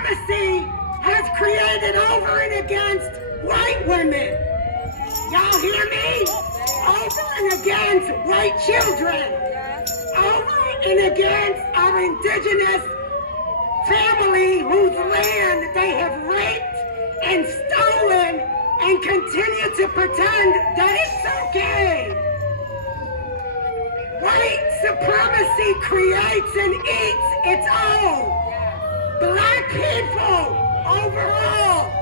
supremacy has created over and against white women. Y'all hear me? Over and against white children. Over and against our indigenous family whose land they have raped and stolen and continue to pretend that it's okay. White supremacy creates and eats its own. Black people overall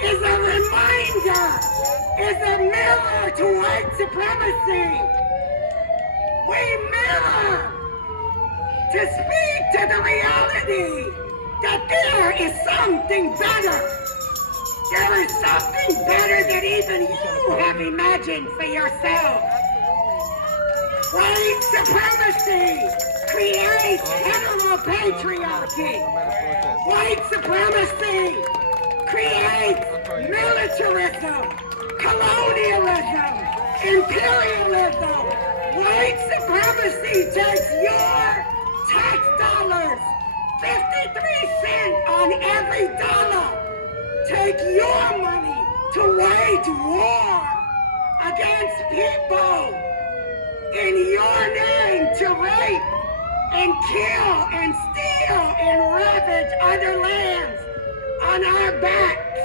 is a reminder, is a mirror to white supremacy. We mirror to speak to the reality that there is something better. There is something better that even you have imagined for yourself. White supremacy creates heteropatriarchy. White supremacy creates militarism, colonialism, imperialism. White supremacy takes your tax dollars, 53 cents on every dollar. Take your money to wage war against people in your name, to rape and kill and steal and ravage other lands on our backs.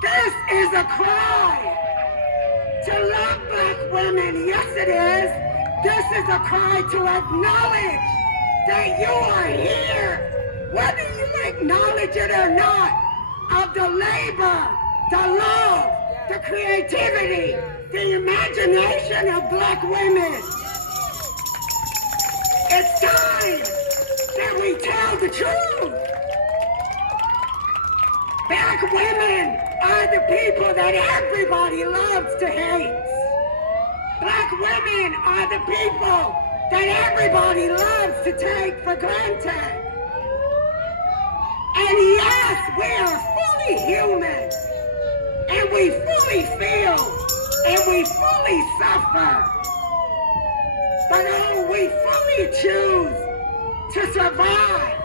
This is a cry to love black women. Yes, it is. This is a cry to acknowledge that you are here, whether you acknowledge it or not, of the labor, the love, the creativity, the imagination of black women. It's time that we tell the truth. Black women are the people that everybody loves to hate. Black women are the people that everybody loves to take for granted. And yes, we are fully human, and we fully feel, and we fully suffer. But oh, we fully choose to survive,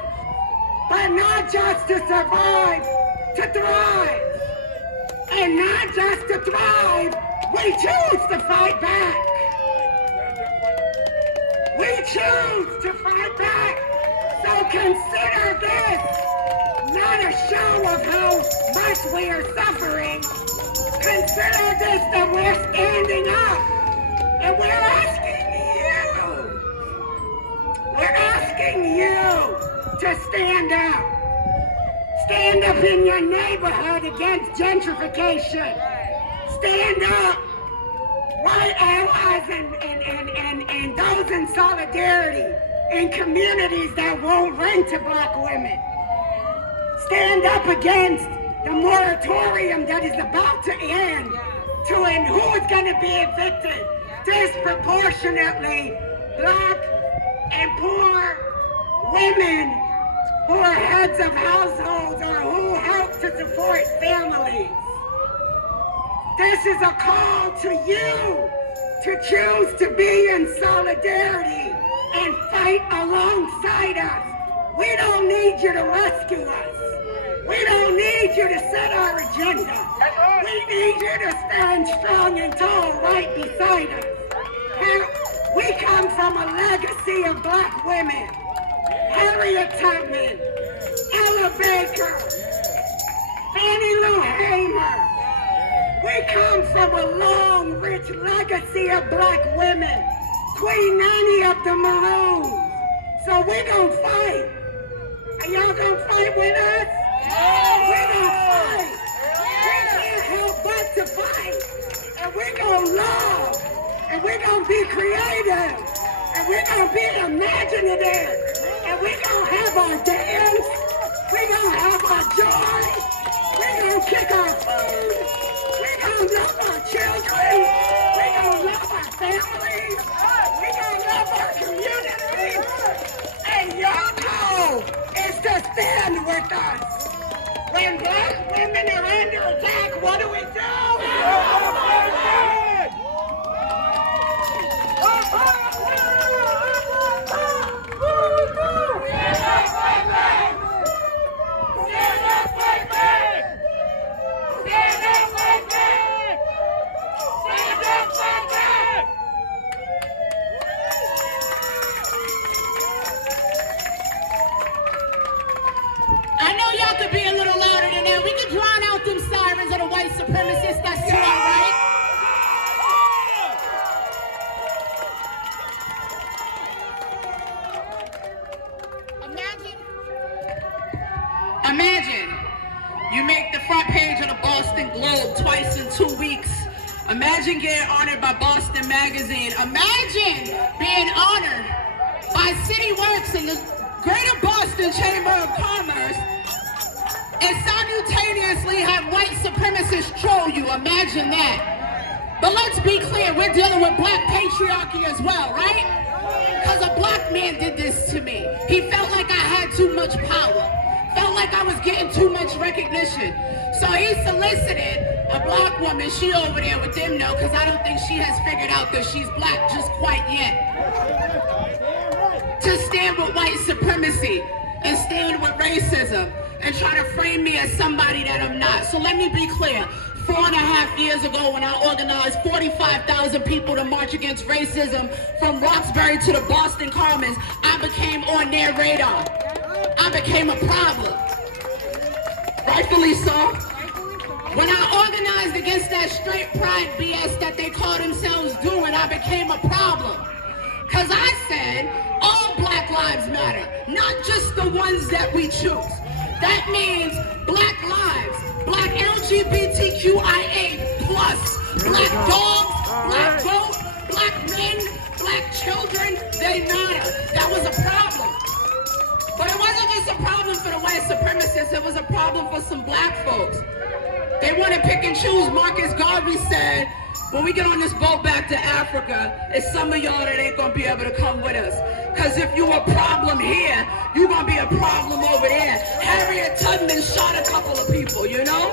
but not just to survive, to thrive. And not just to thrive, we choose to fight back. We choose to fight back. So consider this not a show of how much we are suffering. Consider this that we're standing up and we're asking you to stand up. Stand up in your neighborhood against gentrification. Stand up, white allies and those in solidarity in communities that won't rent to black women. Stand up against the moratorium that is about to end, and who is going to be evicted disproportionately, black and poor women who are heads of households or who help to support families. This is a call to you to choose to be in solidarity and fight alongside us. We don't need you to rescue us. We don't need you to set our agenda. We need you to stand strong and tall right beside us. And we come from a legacy of black women. Harriet Tubman, Ella Baker, Fannie Lou Hamer. We come from a long, rich legacy of black women. Queen Annie of the Maroons. So we gon' fight. Are y'all gonna fight with us? We gon' fight. We can't help but to fight. And we gon' love. And we gon' be creative. And we gon' be imaginative. And we gon' have our dance. We gon' have our joy. We gon' kick our food. We gon' love our children. We gon' love our families. We gon' love our community. And your call is to stand with us. When black women are under attack, what do we do? Imagine you make the front page of the Boston Globe twice in 2 weeks. Imagine getting honored by Boston Magazine. Imagine being honored by City Works and the Greater Boston Chamber of Commerce, and simultaneously have white supremacists troll you. Imagine that. But let's be clear, we're dealing with black patriarchy as well, right? Because a black man did this to me. He felt like I had too much power. Felt like I was getting too much recognition. So he solicited a black woman, she over there with them now, because I don't think she has figured out that she's black just quite yet, to stand with white supremacy and stand with racism and try to frame me as somebody that I'm not. So let me be clear. 4.5 years ago when I organized 45,000 people to march against racism from Roxbury to the Boston Commons, I became on their radar. I became a problem. Rightfully so. When I organized against that straight pride BS that they call themselves doing, I became a problem. Because I said, all black lives matter, not just the ones that we choose. That means black lives, black LGBTQIA+, black dogs, black goat, black men, black children, they matter. That was a problem. But it wasn't just a problem for the white supremacists, it was a problem for some black folks. They want to pick and choose. Marcus Garvey said, when we get on this boat back to Africa, it's some of y'all that ain't going to be able to come with us. Because if you a problem here, you're going to be a problem over there. Harriet Tubman shot a couple of people, you know?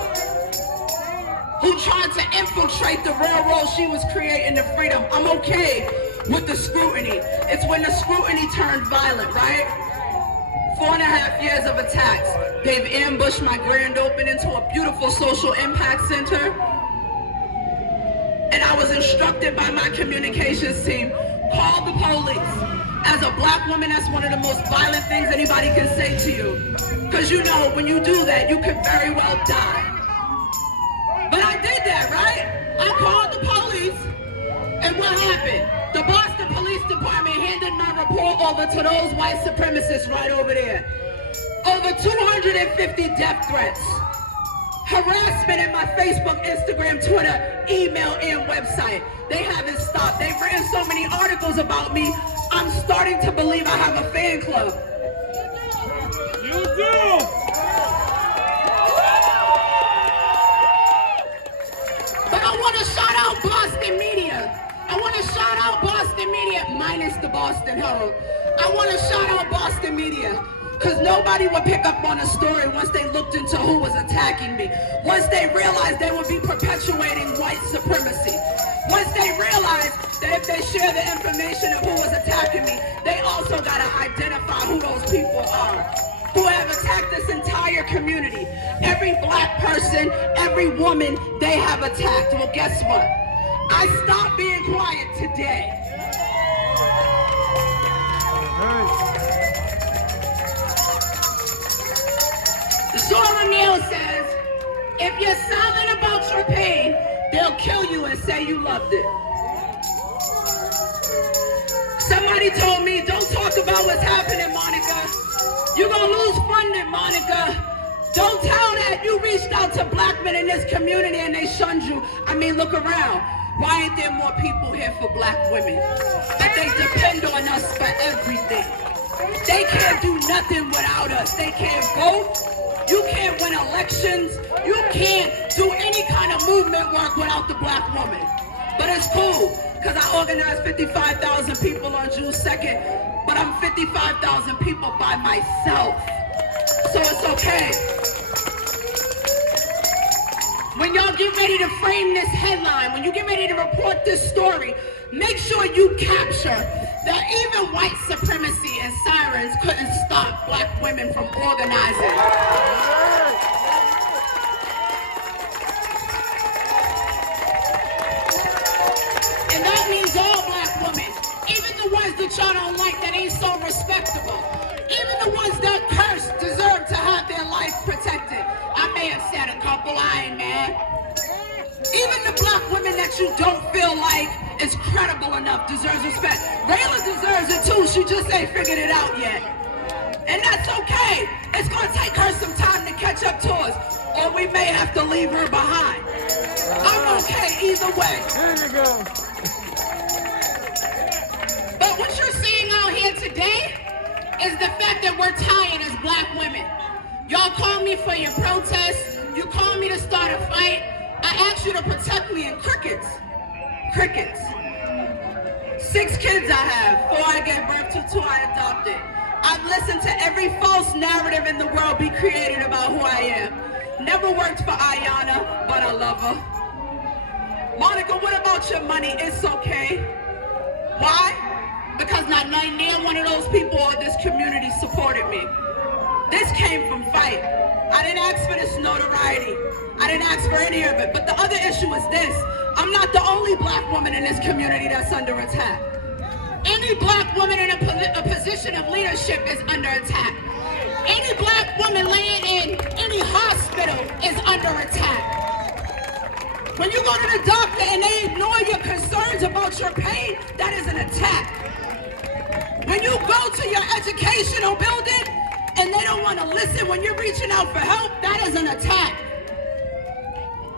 Who tried to infiltrate the railroad she was creating the freedom. I'm okay with the scrutiny. It's when the scrutiny turned violent, right? 4.5 years of attacks. They've ambushed my grand opening to a beautiful social impact center. And I was instructed by my communications team, call the police. As a black woman, that's one of the most violent things anybody can say to you. Because you know, when you do that, you could very well die. But I did that, right? I called the police, and what happened? The Boston Police Department handed my report over to those white supremacists right over there. Over 250 death threats. Harassment in my Facebook, Instagram, Twitter, email, and website. They haven't stopped. They've written so many articles about me, I'm starting to believe I have a fan club. You do! But I want to shout out Boston media. I want to shout out Boston media, minus the Boston Herald. I want to shout out Boston media. Because nobody would pick up on a story once they looked into who was attacking me. Once they realized they would be perpetuating white supremacy. Once they realized that if they share the information of who was attacking me, they also got to identify who those people are, who have attacked this entire community. Every black person, every woman they have attacked. Well, guess what? I stopped being quiet today. Zora Neale says, if you're silent about your pain, they'll kill you and say you loved it. Somebody told me, don't talk about what's happening, Monica. You're gonna lose funding, Monica. Don't tell that you reached out to black men in this community and they shunned you. I mean, look around. Why aren't there more people here for black women? That they depend on us for everything. They can't do nothing without us. They can't vote. You can't win elections. You can't do any kind of movement work without the black woman. But it's cool, because I organized 55,000 people on June 2nd, but I'm 55,000 people by myself. So it's okay. When y'all get ready to frame this headline, when you get ready to report this story, make sure you capture that even white supremacy and sirens couldn't stop black women from organizing. And that means all black women, even the ones that y'all don't like that ain't so respectable, even the ones that curse deserve to have their life protected. I may have said a couple, I ain't mad. Even the black women that you don't feel like is credible enough deserves respect. Rayla deserves it too, she just ain't figured it out yet. And that's okay. It's gonna take her some time to catch we may have to leave her behind. I'm okay either way. There you go. But what you're seeing out here today is the fact that we're tired as black women. Y'all call me for your protests. You call me to start a fight. I asked you to protect me in crickets. Crickets. 6 kids I have. 4 I gave birth to, 2 I adopted. I've listened to every false narrative in the world be created about who I am. Never worked for Ayanna, but I love her. Monica, what about your money? It's okay. Why? Because not near one of those people or this community supported me. This came from fight. I didn't ask for this notoriety. I didn't ask for any of it. But the other issue is this. I'm not the only black woman in this community that's under attack. Any black woman in a position of leadership is under attack. Any black woman laying in any hospital is under attack. When you go to the doctor and they ignore your concerns about your pain, that is an attack. When you go to your educational building and they don't want to listen when you're reaching out for help, that is an attack.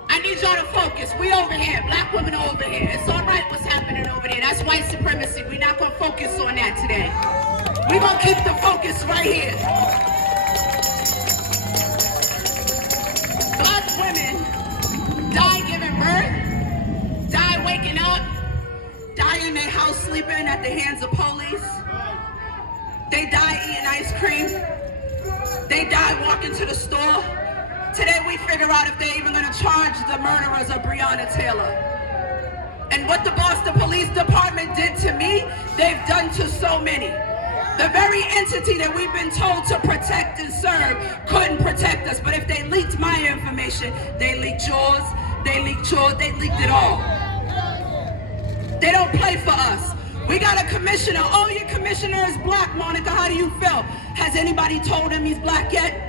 I need y'all to focus. We over here. Black women are over here. It's all right what's happening over there. That's white supremacy. We're not going to focus on that today. We're going to keep the focus right here. Black women die giving birth, die waking up, die in their house sleeping at the hands of police. They die eating ice cream. They die walking to the store. Today we figure out if they're even going to charge the murderers of Breonna Taylor. And what the Boston Police Department did to me, they've done to so many. The very entity that we've been told to protect and serve couldn't protect us. But if they leaked my information, they leaked yours, they leaked it all. They don't play for us. We got a commissioner. Oh, your commissioner is black, Monica. How do you feel? Has anybody told him he's black yet?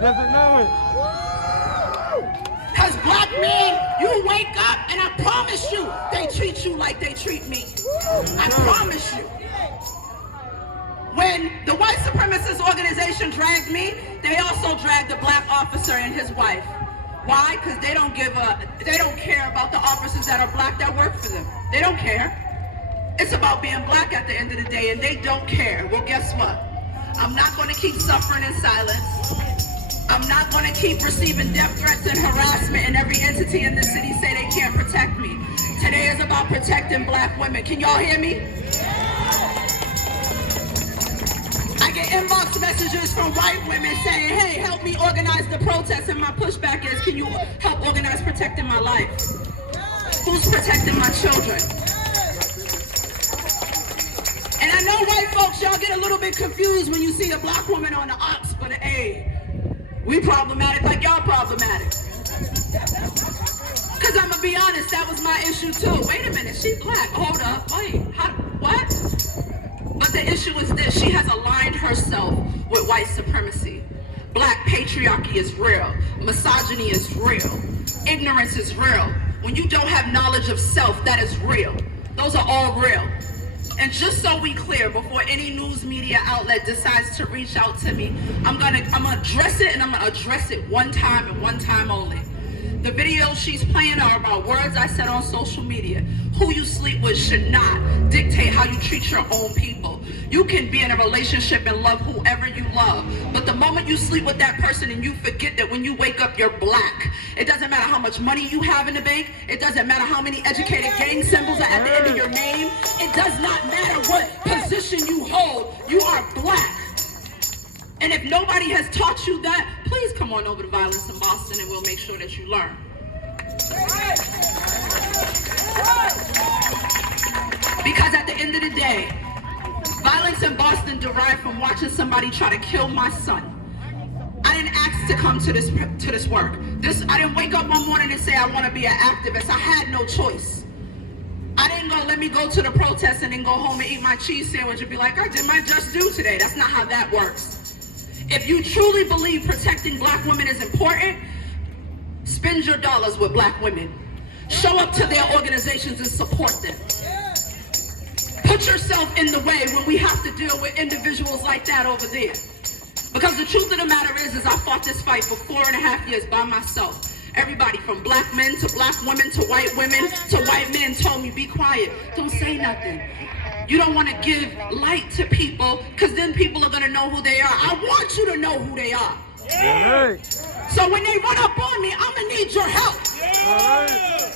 Doesn't know it. Because black men, you wake up and I promise you, they treat you like they treat me. I promise you. When the white supremacist organization dragged me, they also dragged a black officer and his wife. Why? Because they don't care about the officers that are black that work for them. They don't care. It's about being black at the end of the day, and they don't care. Well, guess what? I'm not going to keep suffering in silence. I'm not going to keep receiving death threats and harassment, and every entity in the city say they can't protect me. Today is about protecting black women. Can y'all hear me? I get inbox messages from white women saying, hey, help me organize the protest, and my pushback is, can you help organize protecting my life? Who's protecting my children? And I know white folks, y'all get a little bit confused when you see a black woman on the ox for the A. We problematic like y'all problematic. Because I'm going to be honest, that was my issue too. Wait a minute, she's black. Hold up, wait, what? But the issue is this, she has aligned herself with white supremacy. Black patriarchy is real. Misogyny is real. Ignorance is real. When you don't have knowledge of self, that is real. Those are all real. And just so we clear, before any news media outlet decides to reach out to me, I'm gonna address it, and I'm gonna address it one time and one time only. The videos she's playing are about words I said on social media. Who you sleep with should not dictate how you treat your own people. You can be in a relationship and love whoever you love, but the moment you sleep with that person and you forget that when you wake up you're black, it doesn't matter how much money you have in the bank, it doesn't matter how many educated gang symbols are at the end of your name, it does not matter what position you hold, you are black. And if nobody has taught you that, please come on over to Violence in Boston and we'll make sure that you learn. Because at the end of the day, Violence in Boston derived from watching somebody try to kill my son. I didn't ask to come to this work. I didn't wake up one morning and say I want to be an activist. I had no choice. I didn't go, let me go to the protest and then go home and eat my cheese sandwich and be like, I did my just due today. That's not how that works. If you truly believe protecting black women is important, spend your dollars with black women. Show up to their organizations and support them. Put yourself in the way when we have to deal with individuals like that over there. Because the truth of the matter is I fought this fight for 4.5 years by myself. Everybody from black men to black women to white women to white men told me, be quiet, don't say nothing. You don't want to give light to people because then people are going to know who they are. I want you to know who they are. Yeah. So when they run up on me, I'm going to need your help. Yeah.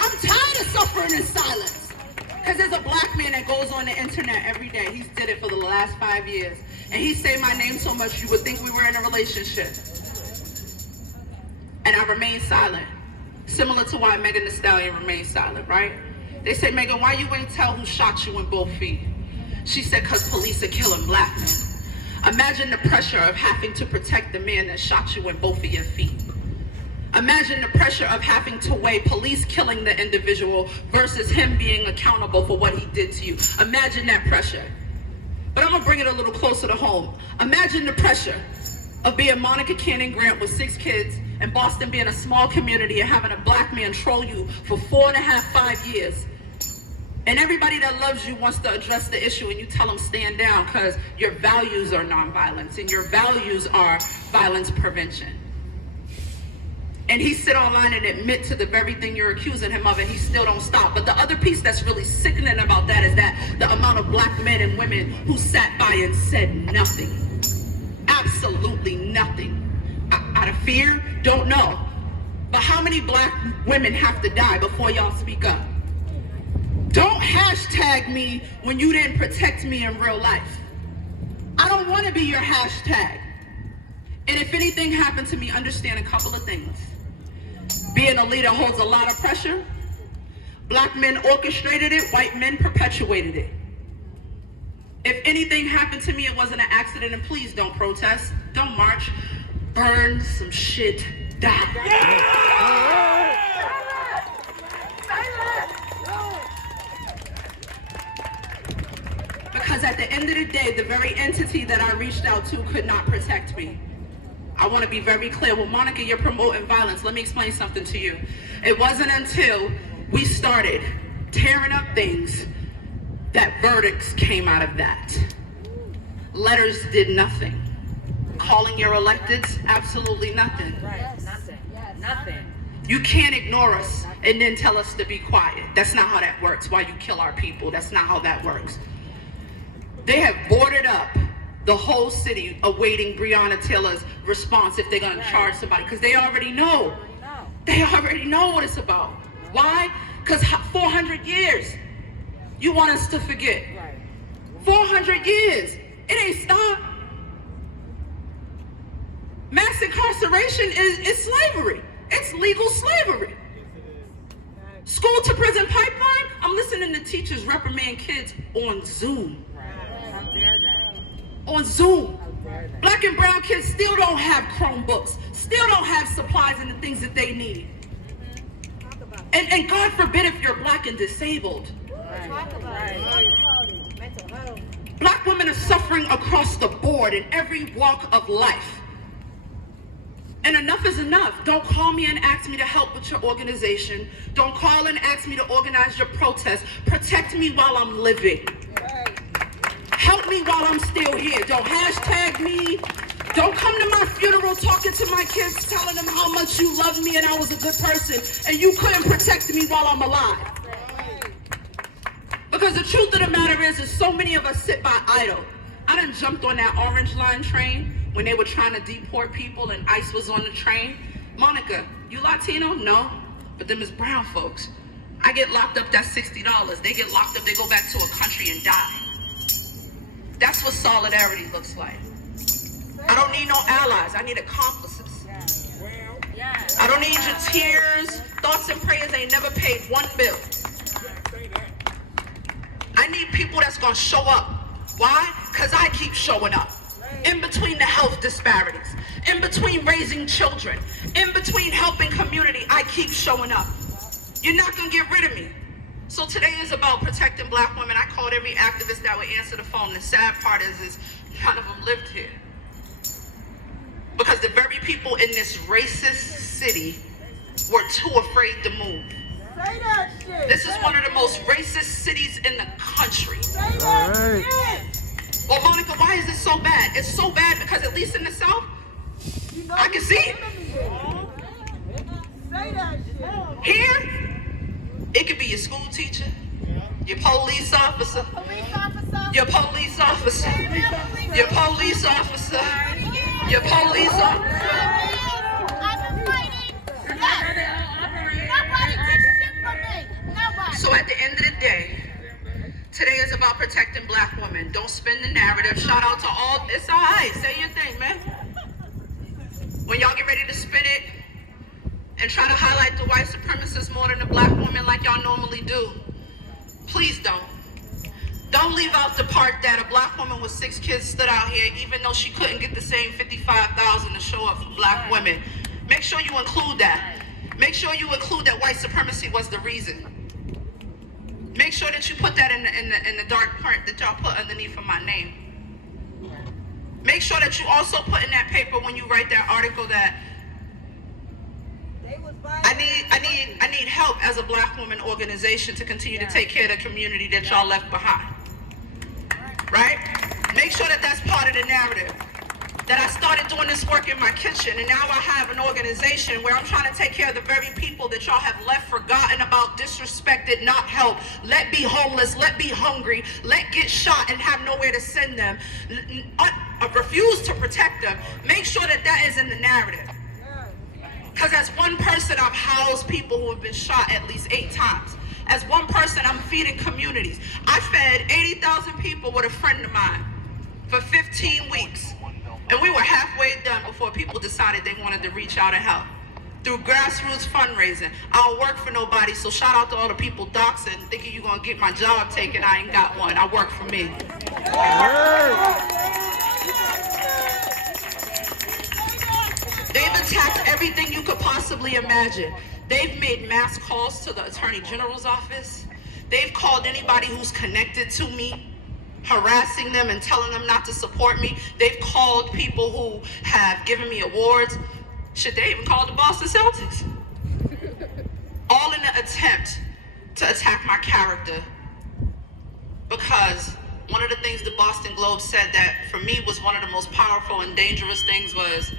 I'm tired of suffering in silence. Because there's a black man that goes on the internet every day. He's did it for the last 5 years. And he say my name so much you would think we were in a relationship. And I remain silent. Similar to why Megan Thee Stallion remained silent, right? They say, Megan, why you ain't tell who shot you in both feet? She said, because police are killing black men. Imagine the pressure of having to protect the man that shot you in both of your feet. Imagine the pressure of having to weigh police killing the individual versus him being accountable for what he did to you. Imagine that pressure. But I'm gonna bring it a little closer to home. Imagine the pressure of being Monica Cannon Grant with 6 kids and Boston being a small community and having a black man troll you for 4.5, 5 years. And everybody that loves you wants to address the issue and you tell them stand down because your values are nonviolence and your values are violence prevention. And he sit online and admit to the very thing you're accusing him of and he still don't stop. But the other piece that's really sickening about that is that the amount of black men and women who sat by and said nothing. Absolutely nothing. Out of fear? Don't know. But how many black women have to die before y'all speak up? Don't hashtag me when you didn't protect me in real life. I don't want to be your hashtag. And if anything happened to me, understand a couple of things. Being a leader holds a lot of pressure. Black men orchestrated it, white men perpetuated it. If anything happened to me, it wasn't an accident, and please don't protest, don't march, burn some shit down. Because at the end of the day, the very entity that I reached out to could not protect me. I want to be very clear. Well, Monica, you're promoting violence. Let me explain something to you. It wasn't until we started tearing up things that verdicts came out of that. Letters did nothing. Calling your electeds, absolutely nothing. Right, nothing. Nothing. You can't ignore us and then tell us to be quiet. That's not how that works. Why you kill our people. That's not how that works. They have boarded up the whole city awaiting Breonna Taylor's response if they're going to charge somebody. Because they already know. They already know what it's about. Why? Because 400 years. You want us to forget. 400 years. It ain't stopped. Mass incarceration is slavery. It's legal slavery. School to prison pipeline. I'm listening to teachers reprimand kids on Zoom. On Zoom. Black and brown kids still don't have Chromebooks, still don't have supplies and the things that they need. And God forbid if you're black and disabled. Black women are suffering across the board in every walk of life. And enough is enough. Don't call me and ask me to help with your organization. Don't call and ask me to organize your protest. Protect me while I'm living. Help me while I'm still here. Don't hashtag me. Don't come to my funeral talking to my kids, telling them how much you love me and I was a good person and you couldn't protect me while I'm alive. Because the truth of the matter is so many of us sit by idle. I done jumped on that Orange Line train when they were trying to deport people and ICE was on the train. Monica, you Latino? No. But them is brown folks. I get locked up, that's $60. They get locked up, they go back to a country and die. That's what solidarity looks like. I don't need no allies. I need accomplices. I don't need your tears. Thoughts and prayers ain't never paid one bill. I need people that's going to show up. Why? Because I keep showing up. In between the health disparities. In between raising children. In between helping community. I keep showing up. You're not going to get rid of me. So today is about protecting black women. I called every activist that would answer the phone. The sad part is none of them lived here. Because the very people in this racist city were too afraid to move. Say that shit. This is one of the most racist cities in the country. Say that shit. Well, Monica, why is this so bad? It's so bad because at least in the South, I can see it. Say that shit. Here, it could be your school teacher, your police officer, Police officer. your police officer, your police officer, your police officer. I've been fighting. Yes. Nobody did shit for me. Nobody. So at the end of the day, today is about protecting black women. Don't spin the narrative. Shout out to all. It's all right. Say your thing, man. When y'all get ready to spin it and try to highlight the white supremacists more than the black woman like y'all normally do, please don't. Don't leave out the part that a black woman with 6 kids stood out here even though she couldn't get the same $55,000 to show up for black women. Make sure you include that. Make sure you include that white supremacy was the reason. Make sure that you put that in the dark print that y'all put underneath of my name. Make sure that you also put in that paper when you write that article that I need help as a black woman organization to continue to take care of the community that y'all left behind. Right? Make sure that that's part of the narrative. That I started doing this work in my kitchen and now I have an organization where I'm trying to take care of the very people that y'all have left forgotten about, disrespected, not helped, let be homeless, let be hungry, let get shot and have nowhere to send them, refuse to protect them. Make sure that that is in the narrative. Because as one person, I've housed people who have been shot at least 8 times. As one person, I'm feeding communities. I fed 80,000 people with a friend of mine for 15 weeks. And we were halfway done before people decided they wanted to reach out and help. Through grassroots fundraising. I don't work for nobody, so shout out to all the people doxing, thinking you're gonna get my job taken. I ain't got one. I work for me. They've attacked everything you could possibly imagine. They've made mass calls to the Attorney General's office. They've called anybody who's connected to me, harassing them and telling them not to support me. They've called people who have given me awards. Shit, they even called the Boston Celtics. All in an attempt to attack my character. Because one of the things the Boston Globe said that for me was one of the most powerful and dangerous things was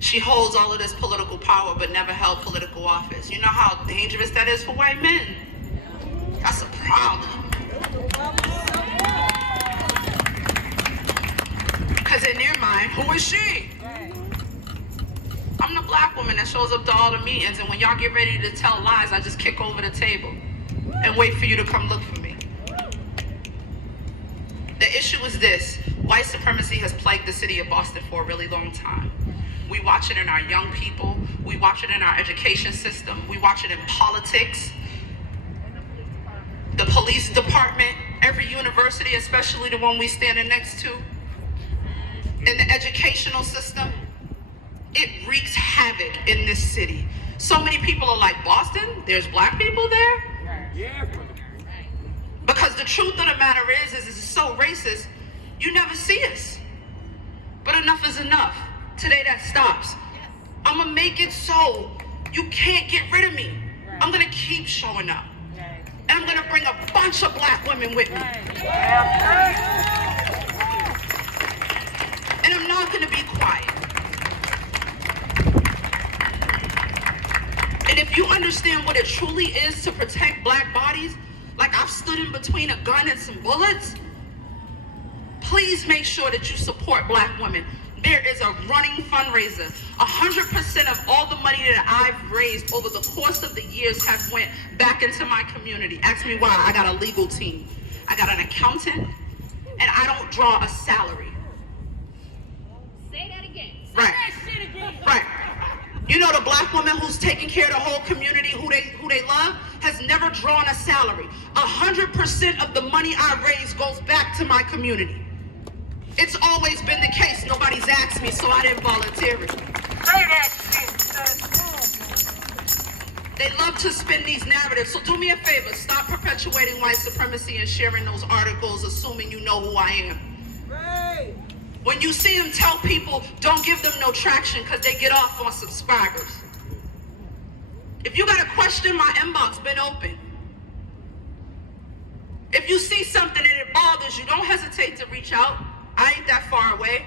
she holds all of this political power but never held political office. You know how dangerous that is for white men? That's a problem. Because in their mind, who is she? I'm the black woman that shows up to all the meetings, and when y'all get ready to tell lies, I just kick over the table and wait for you to come look for me. The issue is this. White supremacy has plagued the city of Boston for a really long time. We watch it in our young people. We watch it in our education system. We watch it in politics. The police department, every university, especially the one we standing next to, in the educational system, it wreaks havoc in this city. So many people are like, Boston, there's black people there? Yeah. Because the truth of the matter is it's so racist, you never see us. But enough is enough. Today that stops. I'm gonna make it so you can't get rid of me. I'm gonna keep showing up. And I'm gonna bring a bunch of black women with me. And I'm not gonna be quiet. And if you understand what it truly is to protect black bodies, like I've stood in between a gun and some bullets, please make sure that you support black women. There is a running fundraiser. 100% of all the money that I've raised over the course of the years have went back into my community. Ask me why. I got a legal team. I got an accountant, and I don't draw a salary. Say that again. Right. Say that shit again. Right. You know the black woman who's taking care of the whole community, who they love, has never drawn a salary. 100% of the money I raise goes back to my community. It's always been the case. Nobody's asked me, so I didn't volunteer it. Say that shit, They love to spin these narratives, so do me a favor. Stop perpetuating white supremacy and sharing those articles, assuming you know who I am. Right. When you see them tell people, don't give them no traction because they get off on subscribers. If you got a question, my inbox been open. If you see something and it bothers you, don't hesitate to reach out. I ain't that far away.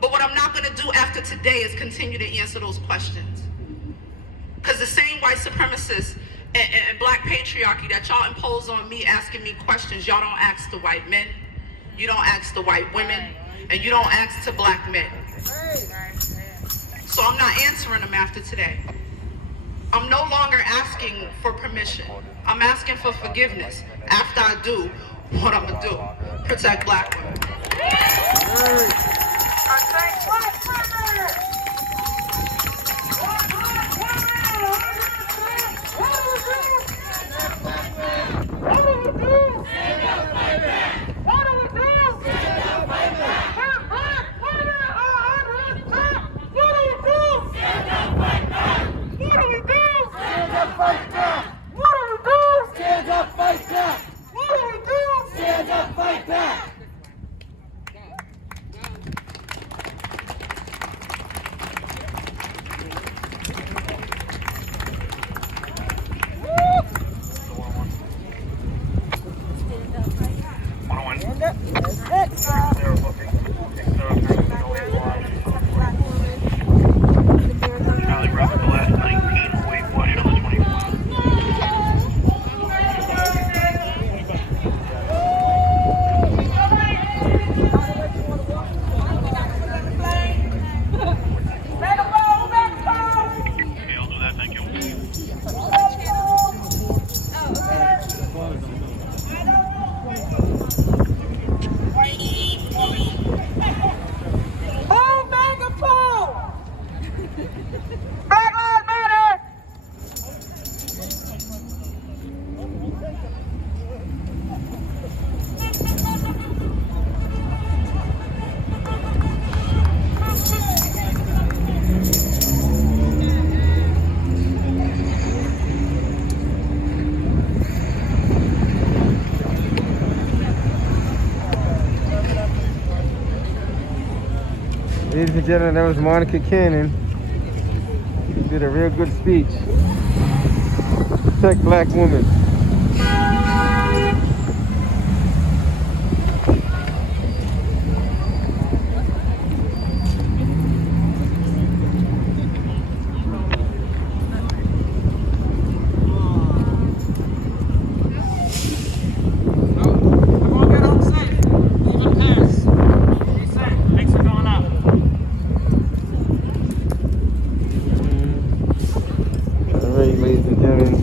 But what I'm not going to do after today is continue to answer those questions. Because the same white supremacists and black patriarchy that y'all impose on me asking me questions, y'all don't ask the white men, you don't ask the white women, and you don't ask the black men. So I'm not answering them after today. I'm no longer asking for permission. I'm asking for forgiveness after I do what I'm going to do. Protect black women. Protect black women! Ladies and gentlemen, that was Monica Cannon. She did a real good speech. Protect black women. Ladies and gentlemen.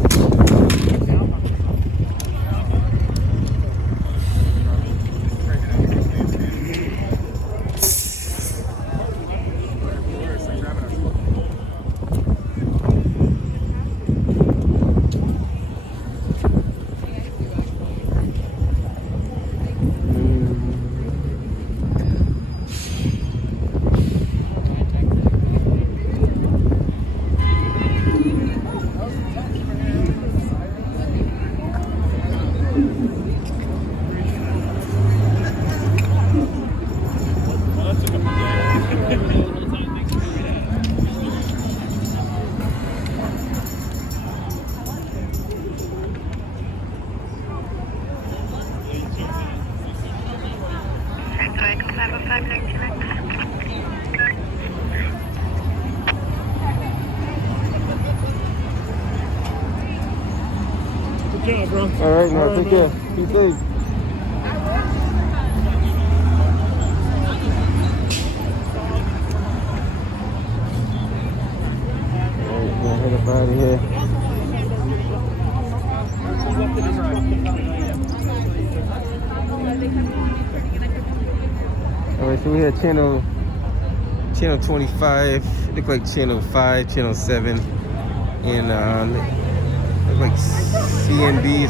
Good job, bro. All right, now take care. Be safe. Head up out of here. Alright, so we had channel 25, look like channel 5, channel 7, and look like CNB,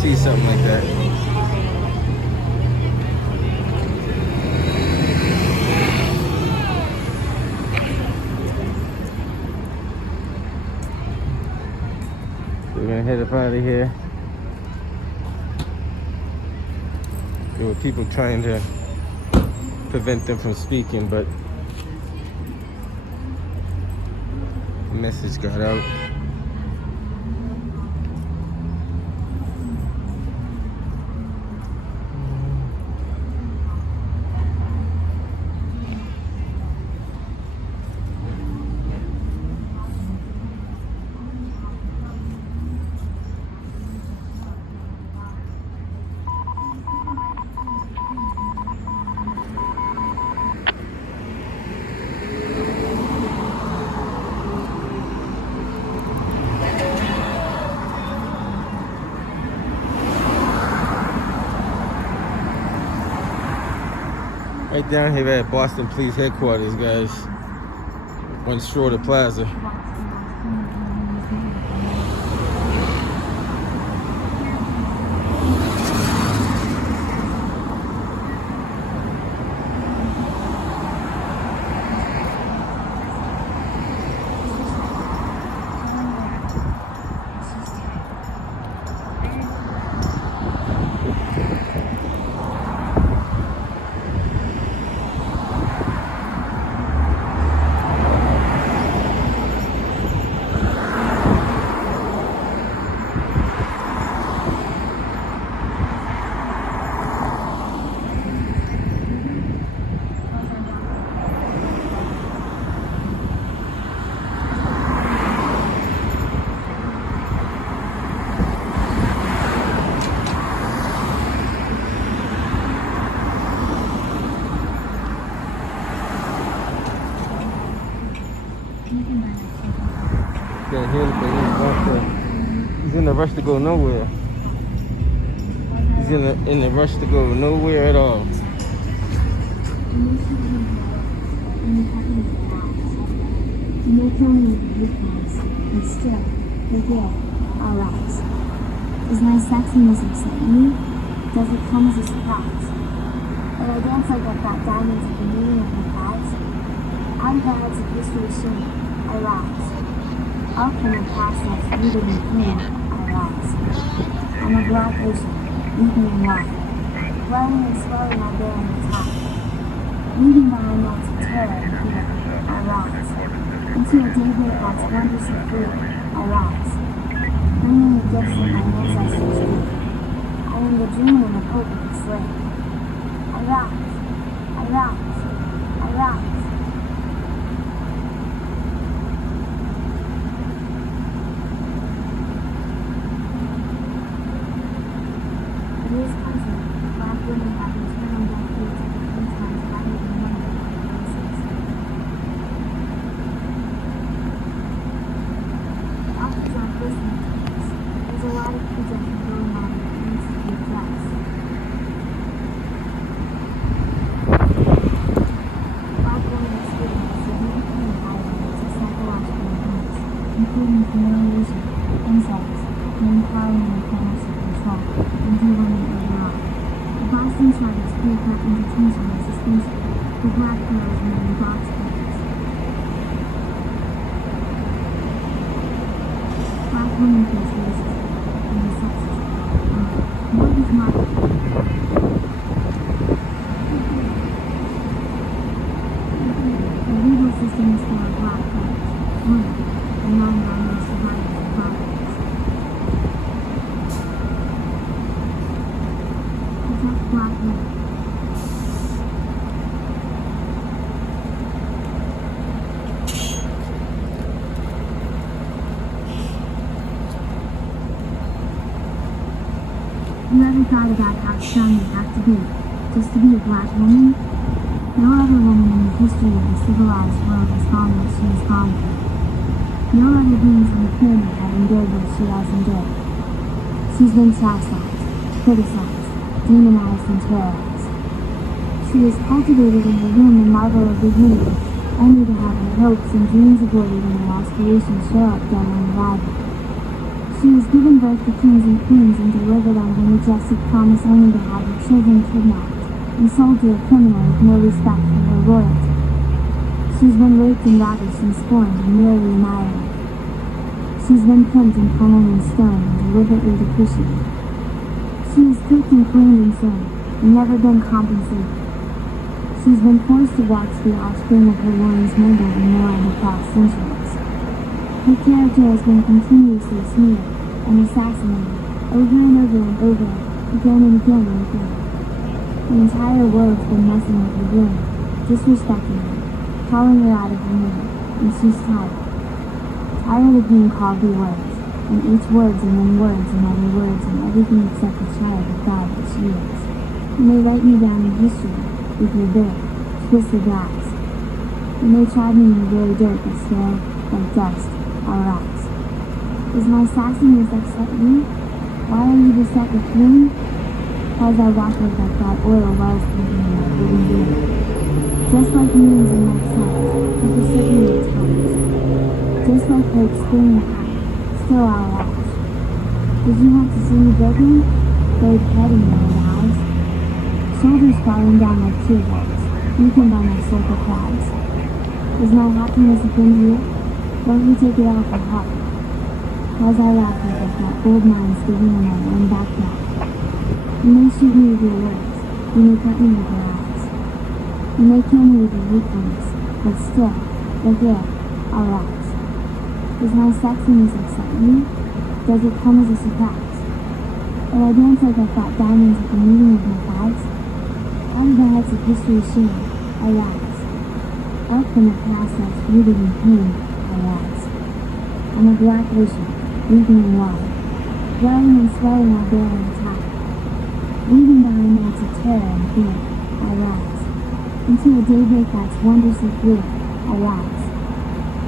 see something like that. We're gonna head up out of here. There were people trying to prevent them from speaking, but the message got out. down here at Boston Police Headquarters, guys. On Schroeder Plaza. Can't hear anything. He's in a rush to go nowhere. He's in a rush to go nowhere at all. No telling the weakness, but still, they did. Alright. Does my sexiness upset you? Does it come as a surprise? When I dance like I've got diamonds at the meaning of my thighs, I'm glad to history soon. I rise. Up from the past that's rooted in pain, I rise. I'm a black ocean, leaping in wide, flowing and swelling my bearing the tide. Leaving behind nights of terror and fear, I rise. Into a daybreak that's wondrously free, I rise. Bringing the gifts that my ancestors gave. I am the dream and the hope of the slave. I rise. I rise. I rise. In this country, black women have been turned on death row to the 3 times rather than 1 basis. Officers aren't listening to this. There's a lot of projection going on that needs to be addressed. Black women experience significant violence to psychological abuse, including humiliation, insults, and empowering and financial control, and dealing overall. The Boston Charter's clear-cut invitation and suspension for black girls wearing box clothes. Black women face racism and sexism. What is my The legal system is for black girls, women, and non-binary survivors of violence. Protect black women. You ever thought about how strong you have to be just to be a black woman? No other woman in the history of the civilized world has gone what she has gone through. No other beings on the planet have endured what she has endured. She's been chastised, criticized, demonized, and terrorized. She has cultivated in her womb the marvel of the universe, only to have her hopes and dreams aborted and her aspirations show up dead on arrival. She was given birth to kings and queens and delivered on her majestic promise only to have her children kidnapped and sold to a criminal with no respect for her royalty. She's been raped and ravished and scorned and nearly annihilated. She's been pimped and pummeled and stoned and deliberately depreciated. She is cooked and cleaned and sewn and never been compensated. She's been forced to watch the offspring of her loins mingled and mourn across centuries. Her character has been continuously smeared and assassinated over and over and over, again and again and again. The entire world's been messing with her room, disrespecting her, calling her out of her name, and she's tired. Tired of being called the words, and each word's and then words and other words and everything except the child of God that she is. You may write me down in history with your bitter, twisted lies. You may trod me in the very dirt, but still, like dust, I'll rise. Does my sassiness upset you? Why are you beset with gloom? As I watch as I thought oil wells thinking in my living room. Just like moons and like suns, with a certain at times. Just like her extreme height, still I'll watch. Did you want to see me begging? Buried head in my eyes. Shoulders falling down like teardrops, weakened by my soulful cries. Is my happiness a thing here? Won't you take it off and help? As I laugh as I thought gold mines digging on my own backyard. You may shoot me with your words, you may cut me with your eyes. You may kill me with your hatefulness, but still, look here, I'll rise. Does my sexiness excite you? Does it come as a surprise? But I dance like I fought diamonds at the meeting of my thighs. Out of the heights of history's shame, I rise. Up from a past that's rooted in pain, I rise. I'm a black ocean, weeping in water, dwelling and swelling all bare on the top. Leaving behind nights of terror and fear, I rise. Into a daybreak that's wondrously clear, I rise.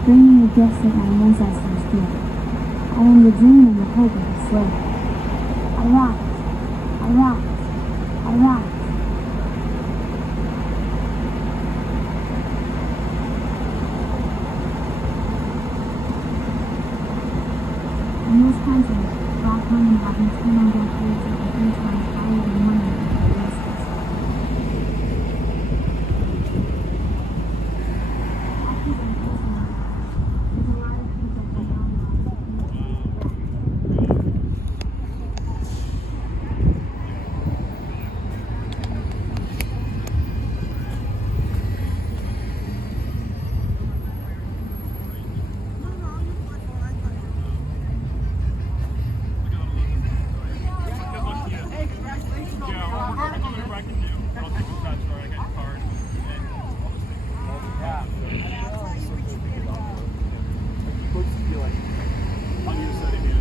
Bringing the gifts that my ancestors did. I am the dream and the hope of the slave. I rise. I rise. I rise. In this country, black women have been turned on their heads at the 3 times higher than women in the races. I think I'm personal. There's a lot of people who don't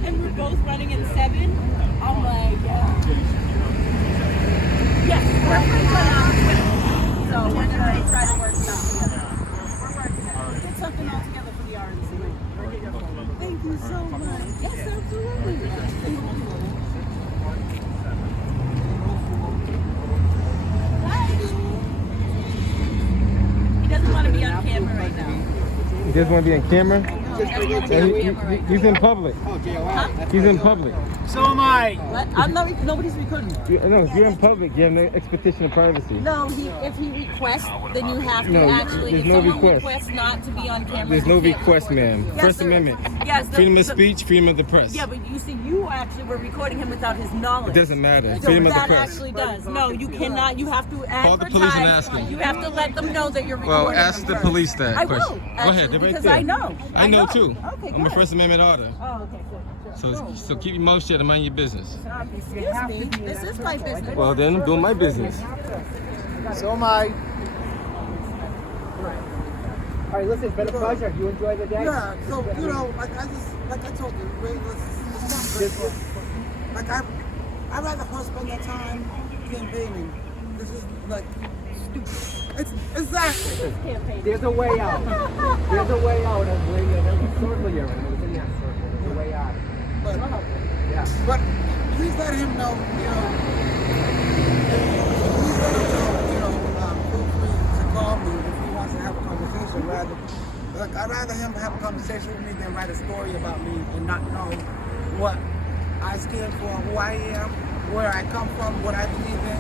And we're both running in 7. Oh my god. Yes, we're pretty good on Twitter. So we're gonna try to work it out together. We're working it out. Get something all together for the RNC. Thank you so much. Yes, absolutely. He doesn't want to be on camera right now. You guys want to be on camera? He's in public. He's in public. So am I. What? I'm not. Nobody's recording. No, if you're in public, you have no expectation of privacy. No, if he requests, then you have to No, actually. there's If no someone request. requests not to be on camera, There's you no can't request, record. ma'am. Yes, First there is. Amendment. Yes, Freedom of speech, freedom of the press. Yeah, but you see, you actually were recording him without his knowledge. It doesn't matter. So Freedom of the that press. actually does. No, you cannot. You have to advertise. Call the police and ask them. You have to let them know that you're recording. Well, ask them the first. police that I question. will. Go Actually, ahead, they're right because there. I know. I know too. Okay, I'm a good. First Amendment order. Oh, okay, good. So keep your mouth shut and mind your business. Excuse me. This is my business. Well, then I'm doing my business. So am I. All right, listen, it's been a pleasure. You enjoy the day? Yeah, so you know, like I told you, it's like I'd rather her spend that time campaigning. This is like stupid. It's exactly. There's a way out. There's a way out of where you're in the circle you're in. It was in that circle. There's a way out. But please let him know, you know. Please let him know, feel free to call me if he wants to have a conversation. I'd rather him have a conversation with me than write a story about me and not know what I stand for, who I am, where I come from, what I believe in.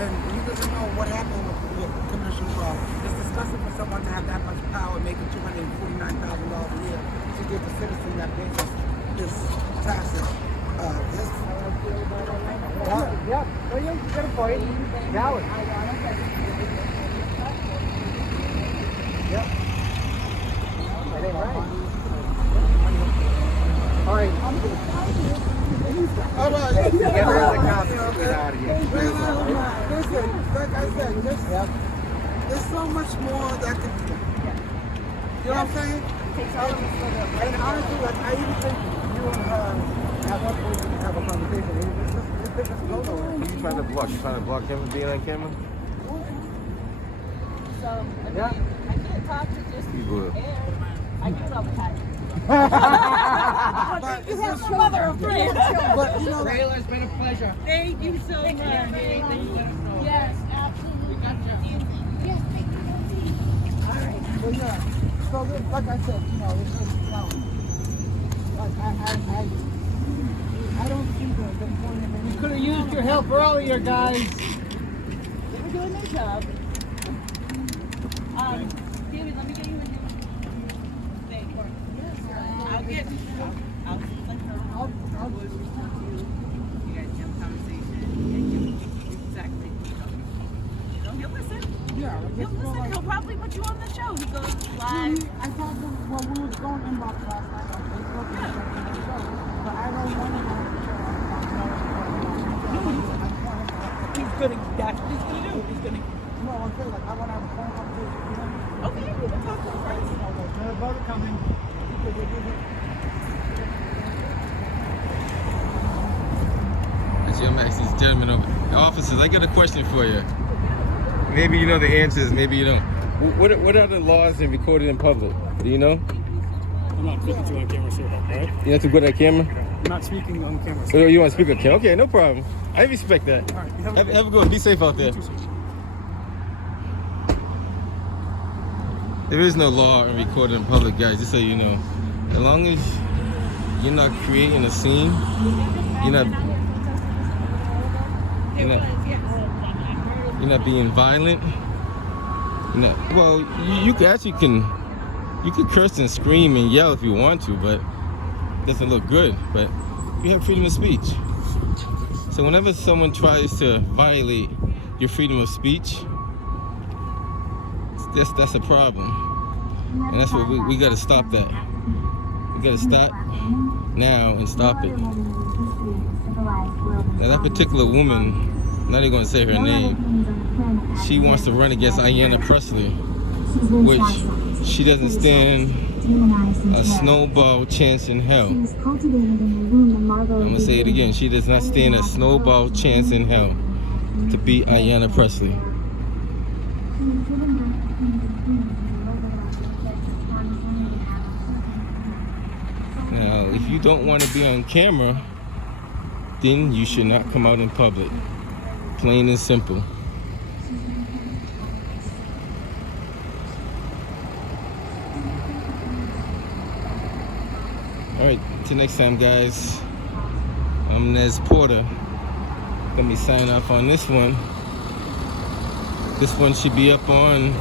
And he doesn't know what happened with Commissioner Law. It's disgusting for someone to have that much power, making $249,000 a year to give the citizen that pays us this taxes. Yeah, well, you got a point. Valid. Yep. That ain't right. All right. All right. Get rid of the cops and get out of here. Listen, like I said, there's so much more that could be done. You know what I'm saying? And honestly, like, I even think you and her have one point to have a conversation. It's just go nowhere. Who you trying to block? You trying to block him from being on camera? So, I mean, I can't talk to just You will. air. I do it all the time. But You it's have just a mother of three. But you know, Rayla, it's been a pleasure. Thank you so much. Yes, absolutely. Yes, thank you. but yeah. So like I said, you know, it's just, you know, like I don't see the point in it. Could have used your help earlier, guys. They were doing their job. David, let me get you a new thing. I'll get. I'll let her. I'll reach out to you. You guys have a conversation. And you exactly. He'll listen. Yeah, He'll listen. He'll probably put you on the show. He goes live. I thought well, we was going inbox last night on Facebook and stuff on the show, but I don't want him on the show. He's gonna. That's what he's gonna do. He's gonna. No, I'm saying like I want to have a phone conversation with him. Okay, we can talk to him first. You know, like, there's a brother coming. Actually, I'm asking this gentleman over. Officers, I got a question for you. Maybe you know the answers, maybe you don't. What are the laws in recording in public? Do you know? I'm not speaking to you on camera, sir. Alright? You have to go to that camera? I'm not speaking on camera, Oh, sir. you want to speak on camera? Okay, no problem. I respect that. Alright, Have a good one. Be safe out there. There is no law in recording in public, guys, just so you know. As long as you're not creating a scene, you're not being violent. Well, you can curse and scream and yell if you want to, but it doesn't look good. But you have freedom of speech. So whenever someone tries to violate your freedom of speech, that's a problem. And that's what we got to stop that. We got to stop now and stop it. Now that particular woman, I'm not even going to say her name, she wants to run against Ayanna Pressley, which she doesn't stand a snowball chance in hell. I'm going to say it again. She does not stand a snowball chance in hell to beat Ayanna Pressley. Now, if you don't want to be on camera, then you should not come out in public. Plain and simple. Alright, till next time, guys. I'm Nez Porter. Gonna be signing off on this one. This one should be up on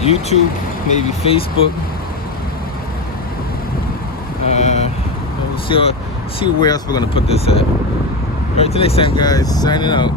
YouTube, maybe Facebook. We'll see where else we're gonna put this at. Alright, till next time, guys. Signing out.